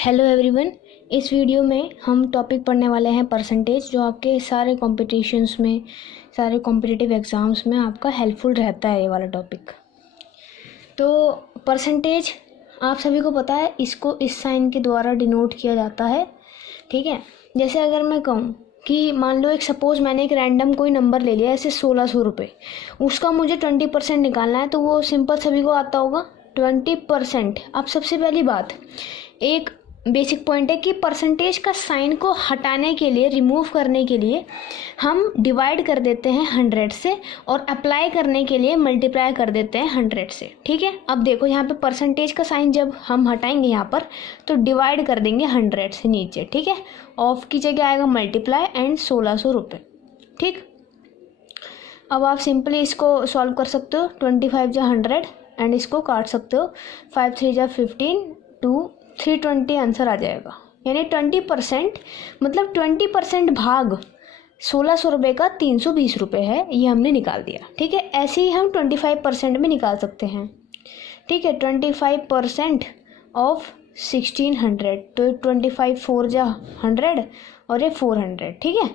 Hello everyone, इस video में हम टॉपिक पढ़ने वाले हैं परसेंटेज, जो आपके सारे कॉम्पिटिशन्स में, सारे कॉम्पिटिटिव एग्ज़ाम्स में आपका हेल्पफुल रहता है ये वाला टॉपिक। तो परसेंटेज आप सभी को पता है, इसको इस साइन के द्वारा डिनोट किया जाता है। ठीक है, जैसे अगर मैं कहूँ कि मान लो एक सपोज़ मैंने एक रैंडम कोई नंबर ले लिया, ऐसे 1600 रुपये, उसका मुझे 20% निकालना है, तो वो सिंपल सभी को आता होगा 20%। अब सबसे पहली बात, एक बेसिक पॉइंट है कि परसेंटेज का साइन को हटाने के लिए, रिमूव करने के लिए हम डिवाइड कर देते हैं 100 से, और अप्लाई करने के लिए मल्टीप्लाई कर देते हैं 100 से। ठीक है, अब देखो यहाँ पे परसेंटेज का साइन जब हम हटाएंगे यहाँ पर, तो डिवाइड कर देंगे 100 से नीचे। ठीक है, ऑफ की जगह आएगा मल्टीप्लाई एंड 1600 रुपये। ठीक, अब आप सिंपली इसको सॉल्व कर सकते हो। 25 जा 100 एंड इसको काट सकते हो। 5 3 जा 15 2 320 आंसर आ जाएगा। यानी 20% मतलब 20% भाग 1600 रुपये का 320 रुपये है, ये हमने निकाल दिया। ठीक है, ऐसे ही हम 25% में निकाल सकते हैं। ठीक है, 25% ऑफ 1600, तो 25 4 जा 100 और ये 400। ठीक है,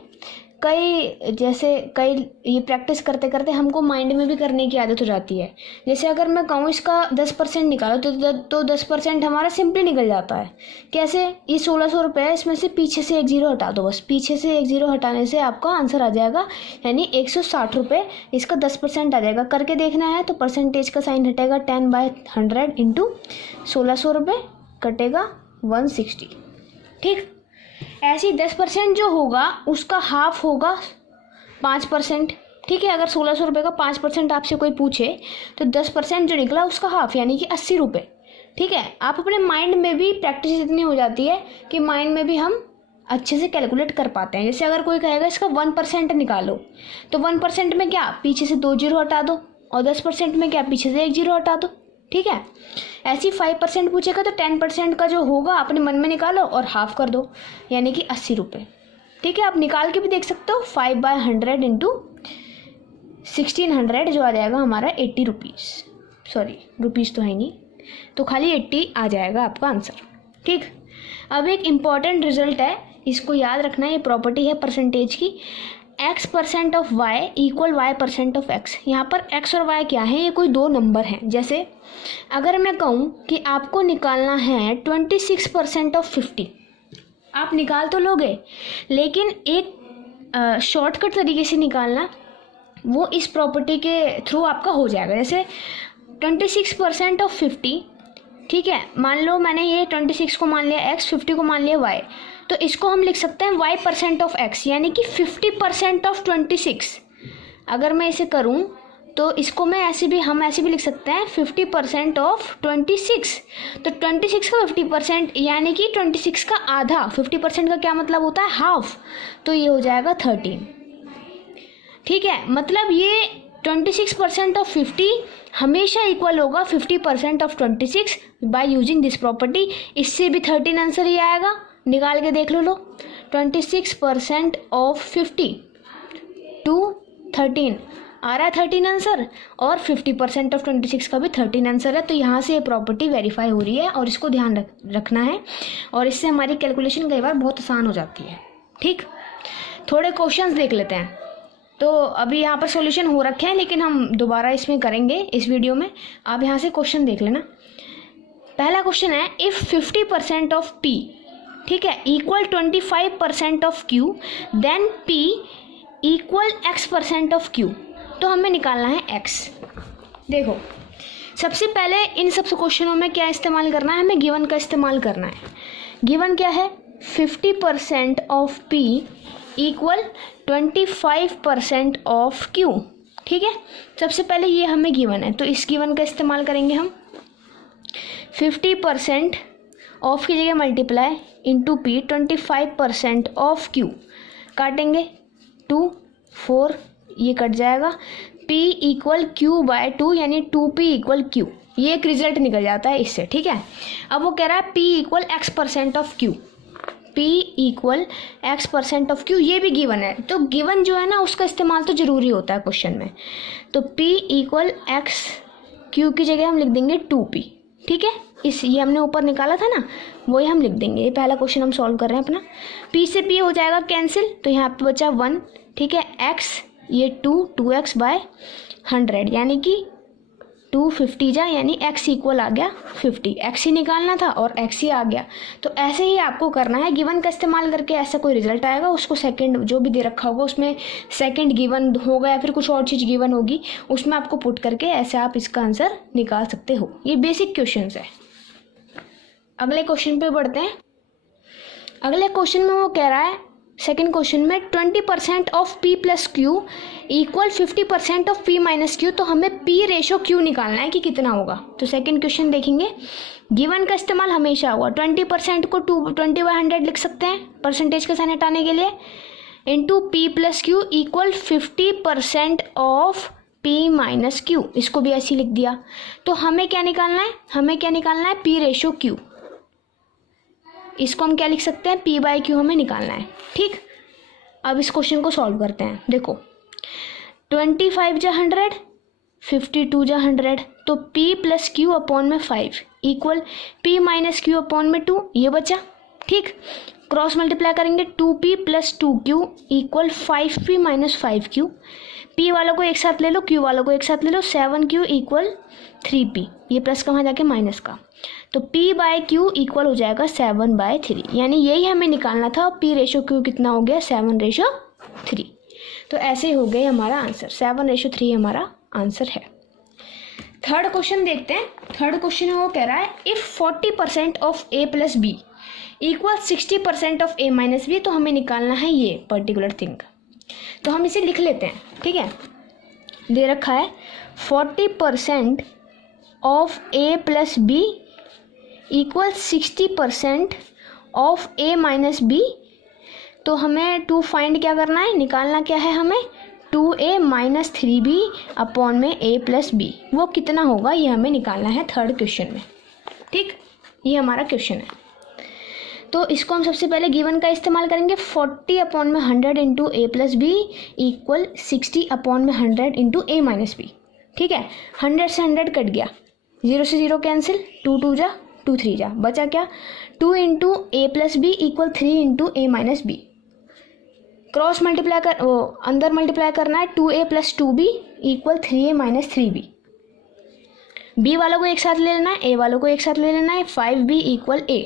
कई ये प्रैक्टिस करते करते हमको माइंड में भी करने की आदत हो जाती है। जैसे अगर मैं कहूँ इसका 10% निकालो, तो 10% हमारा सिंपली निकल जाता है। कैसे? ये 1600 रुपये है, इसमें से पीछे से एक ज़ीरो हटा दो, बस पीछे से एक ज़ीरो हटाने से आपका आंसर आ जाएगा, यानी 160 रुपये। इसका 10% आ जाएगा। करके देखना है तो परसेंटेज का साइन हटेगा 10/100 इंटू 1600 रुपये, कटेगा 160। ठीक, ऐसे ही 10% जो होगा उसका हाफ होगा 5%। ठीक है, अगर 1600 रुपये का 5% आपसे कोई पूछे तो 10% जो निकला उसका हाफ, यानी कि 80 रुपये। ठीक है, आप अपने माइंड में भी प्रैक्टिस इतनी हो जाती है कि माइंड में भी हम अच्छे से कैलकुलेट कर पाते हैं। जैसे अगर कोई कहेगा इसका 1% निकालो, तो 1% में क्या, पीछे से 2 जीरो हटा दो, और 10% में क्या, पीछे से 1 जीरो हटा दो। ठीक है, ऐसी 5% पूछेगा तो 10% का जो होगा अपने मन में निकालो और हाफ कर दो, यानी कि 80 रुपये। ठीक है, आप निकाल के भी देख सकते हो। 5/100 इंटू 1600 जो आ जाएगा हमारा 80 रुपीज़। सॉरी, रुपीज़ तो है नहीं, तो खाली 80 आ जाएगा आपका आंसर। ठीक, अब एक इम्पॉर्टेंट रिजल्ट है, इसको याद रखना। ये प्रॉपर्टी है परसेंटेज की, x% of y equal y% of x। यहाँ पर x और y क्या है? ये कोई दो नंबर हैं। जैसे अगर मैं कहूँ कि आपको निकालना है 26% ऑफ 50, आप निकाल तो लोगे, लेकिन एक शॉर्टकट तरीके से निकालना, वो इस प्रॉपर्टी के थ्रू आपका हो जाएगा। जैसे 26% ऑफ 50, ठीक है, मान लो मैंने ये 26 को मान लिया x, 50 को मान लिया y, तो इसको हम लिख सकते हैं y% ऑफ x, यानी कि 50% ऑफ 26। अगर मैं इसे करूं तो इसको मैं हम ऐसे भी लिख सकते हैं 50% ऑफ 26। तो 26 का 50% यानी कि 26 का आधा। 50% का क्या मतलब होता है? हाफ। तो ये हो जाएगा 13। ठीक है, मतलब ये 26% ऑफ 50 हमेशा इक्वल होगा 50% of 26 by using this property. इससे भी 13 आंसर ही आएगा, निकाल के देख लो। 26% ऑफ 50 टू 13 आ रहा है 13 आंसर, और 50% ऑफ 26 का भी 13 आंसर है। तो यहाँ से ये प्रॉपर्टी वेरीफाई हो रही है, और इसको ध्यान रखना है, और इससे हमारी कैलकुलेशन कई बार बहुत आसान हो जाती है। ठीक, थोड़े क्वेश्चंस देख लेते हैं। तो अभी यहाँ पर सॉल्यूशन हो रखे हैं, लेकिन हम दोबारा इसमें करेंगे इस वीडियो में। आप यहाँ से क्वेश्चन देख लेना। पहला क्वेश्चन है, इफ़ 50% ऑफ P, ठीक है, equal 25% of Q, then P equal x% of Q। तो हमें निकालना है x। देखो, सबसे पहले इन सब क्वेश्चनों में क्या इस्तेमाल करना है? हमें गिवन का इस्तेमाल करना है। गिवन क्या है? 50% of P equal 25% of Q। ठीक है, सबसे पहले ये हमें गिवन है, तो इस गिवन का इस्तेमाल करेंगे हम। 50% ऑफ की जगह multiply into P, 25% of Q, काटेंगे 2 4, ये कट जाएगा। P इक्वल Q/2, यानी 2P इक्वल Q। ये एक रिजल्ट निकल जाता है इससे। ठीक है, अब वो कह रहा है P equal x% of Q। P equal x% of Q, ये भी गिवन है। तो गिवन जो है ना, उसका इस्तेमाल तो ज़रूरी होता है क्वेश्चन में। तो P इक्वल x, Q की जगह हम लिख देंगे 2P। ठीक है, ये हमने ऊपर निकाला था ना, वही हम लिख देंगे। ये पहला क्वेश्चन हम सॉल्व कर रहे हैं अपना। p से p हो जाएगा कैंसिल, तो यहाँ पे बचा 1, ठीक है। x ये 2x बाय 100 यानी कि 250 जा, यानी x इक्वल आ गया 50। x ही निकालना था और x ही आ गया। तो ऐसे ही आपको करना है, गिवन का इस्तेमाल करके ऐसा कोई रिजल्ट आएगा, उसको सेकंड जो भी दे रखा होगा उसमें सेकंड गिवन होगा या फिर कुछ और चीज़ गिवन होगी, उसमें आपको पुट करके ऐसे आप इसका आंसर निकाल सकते हो। ये बेसिक क्वेश्चन है। अगले क्वेश्चन पे बढ़ते हैं। अगले क्वेश्चन में वो कह रहा है, सेकेंड क्वेश्चन में 20% of p plus Q equal 50% of p minus Q. तो हमें p रेशो q निकालना है कि कितना होगा। तो सेकेंड क्वेश्चन देखेंगे, गिवन का इस्तेमाल हमेशा होगा। 20% को 20/100 लिख सकते हैं परसेंटेज का साइन हटाने के लिए, into p plus Q equal 50% of p minus Q, इसको भी ऐसे ही लिख दिया। तो हमें क्या निकालना है, हमें क्या निकालना है, p रेशो q। इसको हम क्या लिख सकते हैं, p बाई क्यू हमें निकालना है, ठीक। अब इस क्वेश्चन को सॉल्व करते हैं। देखो 25 जा 100, 52 जा 100, तो p प्लस क्यू अपॉन में 5 equal p minus Q upon में 2, ये बचा, ठीक। क्रॉस मल्टीप्लाई करेंगे, 2p plus 2q equal 5p minus 5q। p वालों को एक साथ ले लो, q वालों को एक साथ ले लो, 7q इक्वल 3p, ये प्लस का वहाँ जाके माइनस का। तो p बाय q इक्वल हो जाएगा 7/3, यानी यही हमें निकालना था। p रेशो q कितना हो गया, 7/3। तो ऐसे हो गए हमारा आंसर, 7/3 हमारा आंसर है। थर्ड क्वेश्चन देखते हैं। थर्ड क्वेश्चन है वो कह रहा है, if 40% of a plus B equal 60% of a minus B. तो हमें निकालना है ये पर्टिकुलर थिंग। तो हम इसे लिख लेते हैं, ठीक है। दे रखा है 40% of a plus B equal 60% of a minus B. तो हमें टू फाइंड क्या करना है, निकालना क्या है हमें, 2a माइनस 3b अपॉन में a प्लस बी। वो कितना होगा ये हमें निकालना है थर्ड क्वेश्चन में, ठीक। ये हमारा क्वेश्चन है। तो इसको हम सबसे पहले गिवन का इस्तेमाल करेंगे। 40 अपॉन में 100 into a plus B equal 60 upon में 100 इंटू a माइनस बी, ठीक है। 100 से 100 कट गया, 0 से 0 कैंसिल, 2 2 जा 2 3 जा, बचा क्या, 2 into a plus B equal 3 into a minus B. Cross multiply कर, वो अंदर मल्टीप्लाई करना है, 2a plus 2b equal 3a minus 3b। b वालों को एक साथ ले लेना है, a वालों को एक साथ ले लेना है, 5b इक्वल a।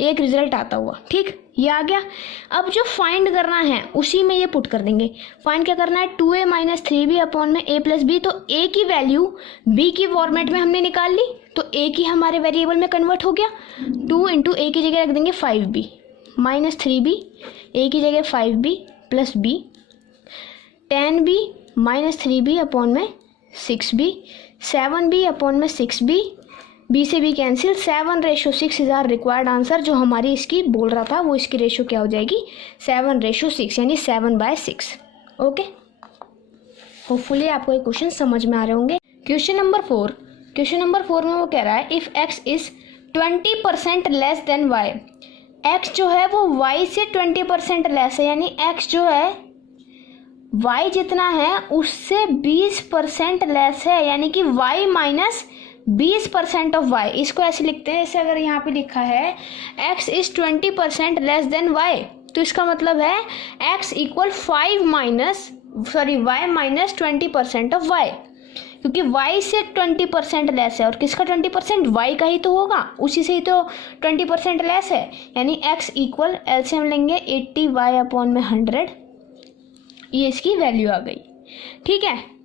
एक रिजल्ट आता हुआ, ठीक, ये आ गया। अब जो फाइंड करना है उसी में ये पुट कर देंगे। फाइंड क्या करना है, 2a माइनस 3b अपॉन में a प्लस बी। तो a की वैल्यू b की फॉर्मेट में हमने निकाल ली, तो a की हमारे वेरिएबल में कन्वर्ट हो गया। 2 इंटू a की जगह रख देंगे 5b माइनस 3b, a की जगह 5b plus b, 10b minus 3b upon में 6b, 7b अपॉन में 6b, b से b cancel, 7/6 is our required answer. जो हमारी इसकी बोल रहा था वो इसकी रेशो क्या हो जाएगी, 7/6, यानी 7/6। ओके, होपफुली आपको ये क्वेश्चन समझ में आ रहे होंगे। Question number 4। क्वेश्चन नंबर 4 में वो कह रहा है, if x is 20% less than y। x जो है वो y से 20% लेस है, यानी x जो है y जितना है उससे 20% लेस है, यानी कि y माइनस 20% ऑफ y। इसको ऐसे लिखते हैं, जैसे अगर यहाँ पे लिखा है x is 20% less than y, तो इसका मतलब है x equal y minus 20% of y, क्योंकि y से 20% लेस है। और किसका 20%, y का ही तो होगा, उसी से ही तो 20% लेस है, यानी x इक्वल एलसीएम लेंगे 80y अपॉन में 100, ये इसकी वैल्यू आ गई, ठीक है।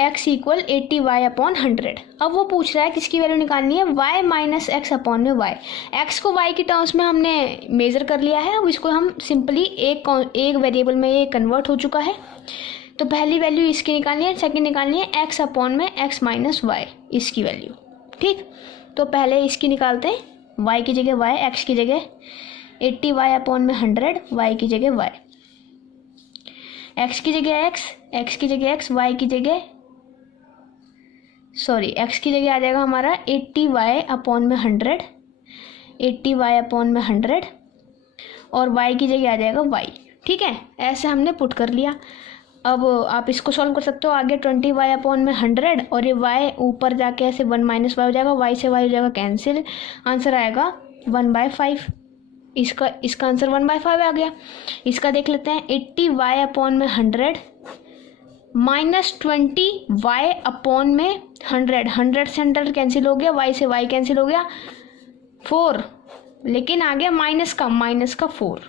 x equal 80y upon 100। अब वो पूछ रहा है किसकी वैल्यू निकालनी है, y माइनस एक्स अपॉन में y। x को y के टर्म्स में हमने मेज़र कर लिया है, अब इसको हम सिंपली एक वेरिएबल में ये कन्वर्ट हो चुका है। तो पहली वैल्यू इसकी निकालनी है, सेकंड निकालनी है x अपॉन में x माइनस y, इसकी वैल्यू, ठीक। तो पहले इसकी निकालते हैं, y की जगह y, x की जगह 80y अपॉन में 100, y की जगह y, x की जगह x की जगह x, y की जगह x की जगह आ जाएगा हमारा 80y अपॉन में 100, 80y अपॉन में 100, और y की जगह आ जाएगा y, ठीक है। ऐसे हमने पुट कर लिया। अब आप इसको सॉल्व कर सकते हो आगे 20y/100 और ये y ऊपर जाके ऐसे 1 - y हो जाएगा, y से y हो जाएगा कैंसिल, आंसर आएगा 1/5। इसका आंसर 1/5 आ गया। इसका देख लेते हैं 80y/100 माइनस 20y/100, 100 से 100 कैंसिल हो गया, y से y कैंसिल हो गया, 4, लेकिन आ गया माइनस का 4।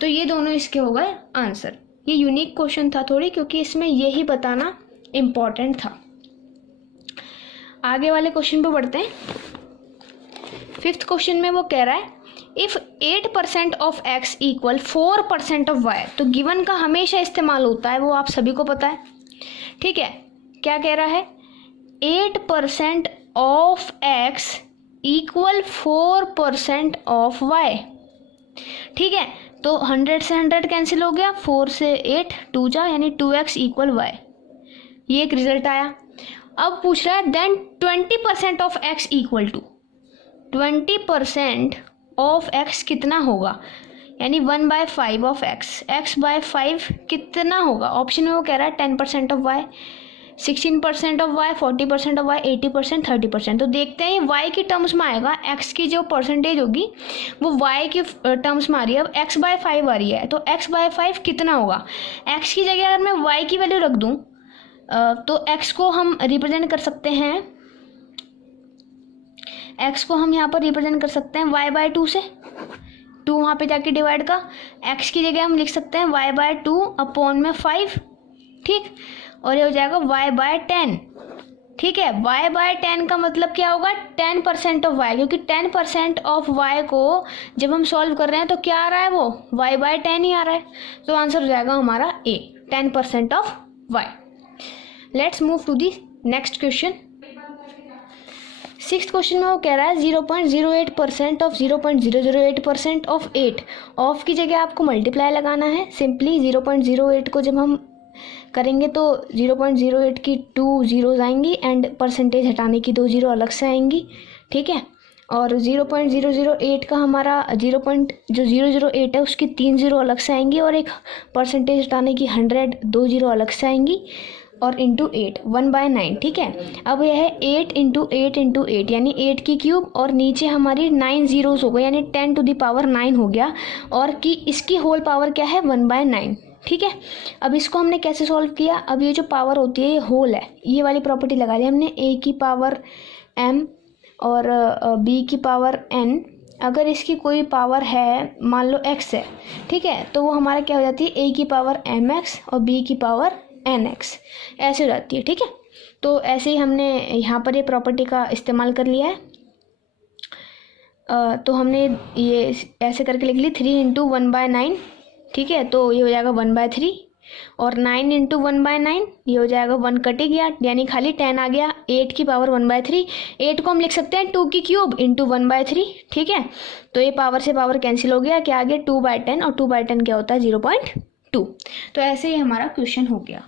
तो ये दोनों इसके हो गए आंसर। ये यूनिक क्वेश्चन था थोड़ी, क्योंकि इसमें यही बताना इम्पॉर्टेंट था। आगे वाले क्वेश्चन पे बढ़ते हैं। 5th क्वेश्चन में वो कह रहा है if 8% of x equal 4% of y। तो गिवन का हमेशा इस्तेमाल होता है, वो आप सभी को पता है, ठीक है। क्या कह रहा है, 8% of x equal 4% of y, ठीक है। तो 100 से 100 कैंसिल हो गया, 4 से 8 2 जा, यानी 2x इक्वल y। ये एक रिजल्ट आया। अब पूछ रहा है then 20% of x equal to, 20% of x कितना होगा, यानी 1/5 ऑफ x, x/5 कितना होगा। ऑप्शन में वो कह रहा है 10% of y, 16% of y, 40% of y, 80%, 30%। तो देखते हैं ये y की टर्म्स में आएगा, x की जो परसेंटेज होगी वो y की टर्म्स में आ रही है। अब x/5 आ रही है, तो x/5 कितना होगा। x की जगह अगर मैं y की वैल्यू रख दूं तो x को हम रिप्रेजेंट कर सकते हैं, x को हम यहाँ पर रिप्रेजेंट कर सकते हैं y/2 से, 2 वहाँ पे जाके डिवाइड का, x की जगह हम लिख सकते हैं y/2/5, ठीक। और ये हो जाएगा y/10, ठीक है। y/10 का मतलब क्या होगा, 10% ऑफ y, क्योंकि 10% ऑफ y को जब हम सॉल्व कर रहे हैं तो क्या आ रहा है, वो y/10 ही आ रहा है। तो आंसर हो जाएगा हमारा A, 10% of y। Let's move to the next question. 6th question में वो कह रहा है 0.08% ऑफ 0.008% ऑफ 8। ऑफ की जगह आपको मल्टीप्लाई लगाना है। सिंपली 0.08 को जब हम करेंगे तो 0.08 की 2 जीरोज आएंगी एंड परसेंटेज हटाने की 2 जीरो अलग से आएंगी, ठीक है। और 0.008 का हमारा 0.008 है उसकी 3 जीरो अलग से आएंगी, और एक परसेंटेज हटाने की 100 2 जीरो अलग से आएंगी, और इंटू 8 1/9, ठीक है। अब यह है 8 × 8 × 8 यानी 8 की क्यूब, और नीचे हमारी 9 जीरोस हो गए यानी 10⁻9 हो गया, और कि इसकी होल पावर क्या है 1/9, ठीक है। अब इसको हमने कैसे सॉल्व किया, अब ये जो पावर होती है ये होल है, ये वाली प्रॉपर्टी लगा ली हमने, a की पावर m और b की पावर n। अगर इसकी कोई पावर है, मान लो x है, ठीक है, तो वो हमारा क्या हो जाती है a की पावर mx और b की पावर nx, ऐसे हो जाती है, ठीक है। तो ऐसे ही हमने यहाँ पर ये प्रॉपर्टी का इस्तेमाल कर लिया है। तो हमने ये ऐसे करके लिख ली 3 × 1/9, ठीक है। तो ये हो जाएगा 1/3, और 9 × 1/9 ये हो जाएगा 1 कट ही गया, यानी खाली 10 आ गया। 8 की पावर 1/3, 8 को हम लिख सकते हैं 2 की क्यूब इंटू 1/3, ठीक है। तो ये पावर से पावर कैंसिल हो गया, क्या आ गया 2/10, और 2/10 क्या होता है 0.2। तो ऐसे ही हमारा क्वेश्चन हो गया।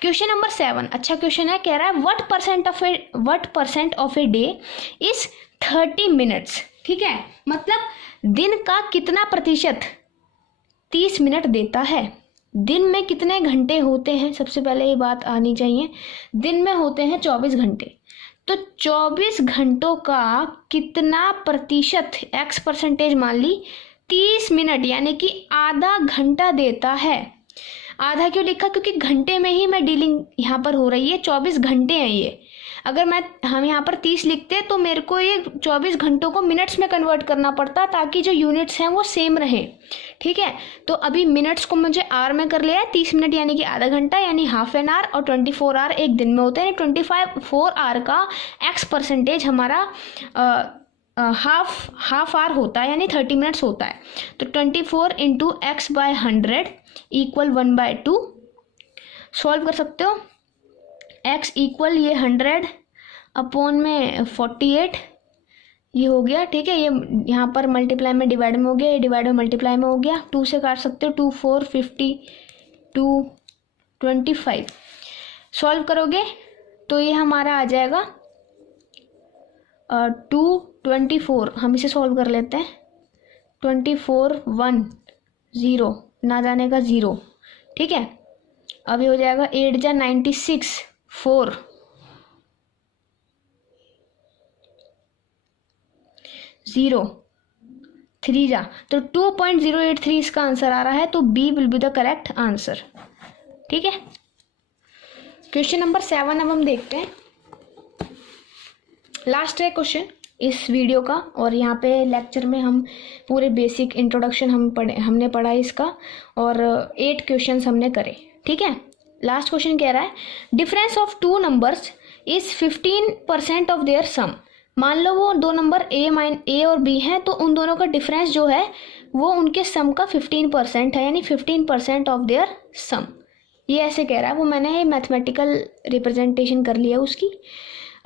क्वेश्चन नंबर 7 अच्छा क्वेश्चन है, कह रहा है what percent of a day is 30 minutes, ठीक है। मतलब दिन का कितना प्रतिशत 30 मिनट देता है। दिन में कितने घंटे होते हैं, सबसे पहले ये बात आनी चाहिए। दिन में होते हैं 24 घंटे, तो 24 घंटों का कितना प्रतिशत x% मान ली 30 मिनट यानी कि आधा घंटा देता है। आधा क्यों लिखा, क्योंकि घंटे में ही मैं डीलिंग यहाँ पर हो रही है, 24 घंटे हैं ये। अगर हम यहाँ पर 30 लिखते तो मेरे को ये 24 घंटों को मिनट्स में कन्वर्ट करना पड़ता, ताकि जो यूनिट्स हैं वो सेम रहें, ठीक है। तो अभी मिनट्स को मुझे आर में कर लिया है, 30 मिनट यानी कि आधा घंटा यानी हाफ एन आवर, और 24 आवर एक दिन में होते हैं। 24 आवर का x% हमारा हाफ आवर होता है, यानी 30 मिनट्स होता है। तो 24 × x/100 इक्वल 1/2 सॉल्व कर सकते हो। x इक्वल ये 100 अपॉन में 48 ये हो गया, ठीक है। ये यहाँ पर मल्टीप्लाई में डिवाइड में हो गया, ये डिवाइड में मल्टीप्लाई में हो गया। 2 से काट सकते हो, 2 4 50 2 25 सॉल्व करोगे तो ये हमारा आ जाएगा 224। हम इसे सॉल्व कर लेते हैं। 24 1 0 ना जाने का 0, ठीक है। अब ये हो जाएगा 8 जा 96, 4 0 3 जा, तो 2.083 इसका आंसर आ रहा है, तो B will be the correct answer. ठीक है, क्वेश्चन नंबर 7 अब हम देखते हैं। लास्ट है क्वेश्चन इस वीडियो का, और यहाँ पे लेक्चर में हम पूरे बेसिक इंट्रोडक्शन हमने पढ़ा इसका, और 8 क्वेश्चंस हमने करे। ठीक है, लास्ट क्वेश्चन कह रहा है difference of two numbers is 15% of their sum. मान लो वो दो नंबर ए और बी हैं, तो उन दोनों का डिफरेंस जो है वो उनके सम का 15% है, यानी 15% ऑफ देयर सम। ये ऐसे कह रहा है, वो मैंने मैथमेटिकल रिप्रेजेंटेशन कर लिया उसकी।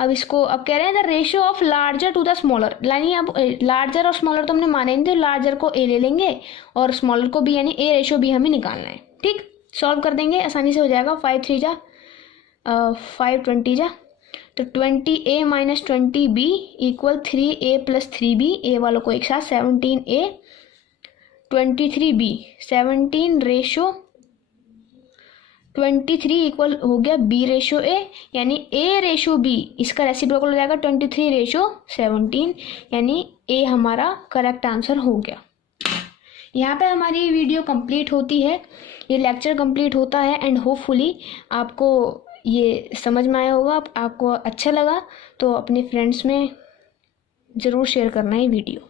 अब इसको अब कह रहे हैं the ratio of larger to the smaller, यानी अब लार्जर और स्मॉलर तो हमने माने नहीं, तो लार्जर को ए ले लेंगे और स्मॉलर को बी, यानी ए रेशियो बी हमें निकालना है। ठीक, सॉल्व कर देंगे, आसानी से हो जाएगा। 5 3 जा 5 20 जा, तो 20a minus 20b equal 3a plus 3b, ए वालों को एक साथ 17a 23b 17 रेशो 23 इक्वल हो गया b रेशो a, यानी a रेशो b इसका रेसिप्रोकल हो जाएगा 23 रेशो 17, यानी a हमारा करेक्ट आंसर हो गया। यहाँ पे हमारी वीडियो कंप्लीट होती है, ये लेक्चर कंप्लीट होता है, एंड होपफुली आपको ये समझ में आया होगा। आपको अच्छा लगा तो अपने फ्रेंड्स में ज़रूर शेयर करना है वीडियो।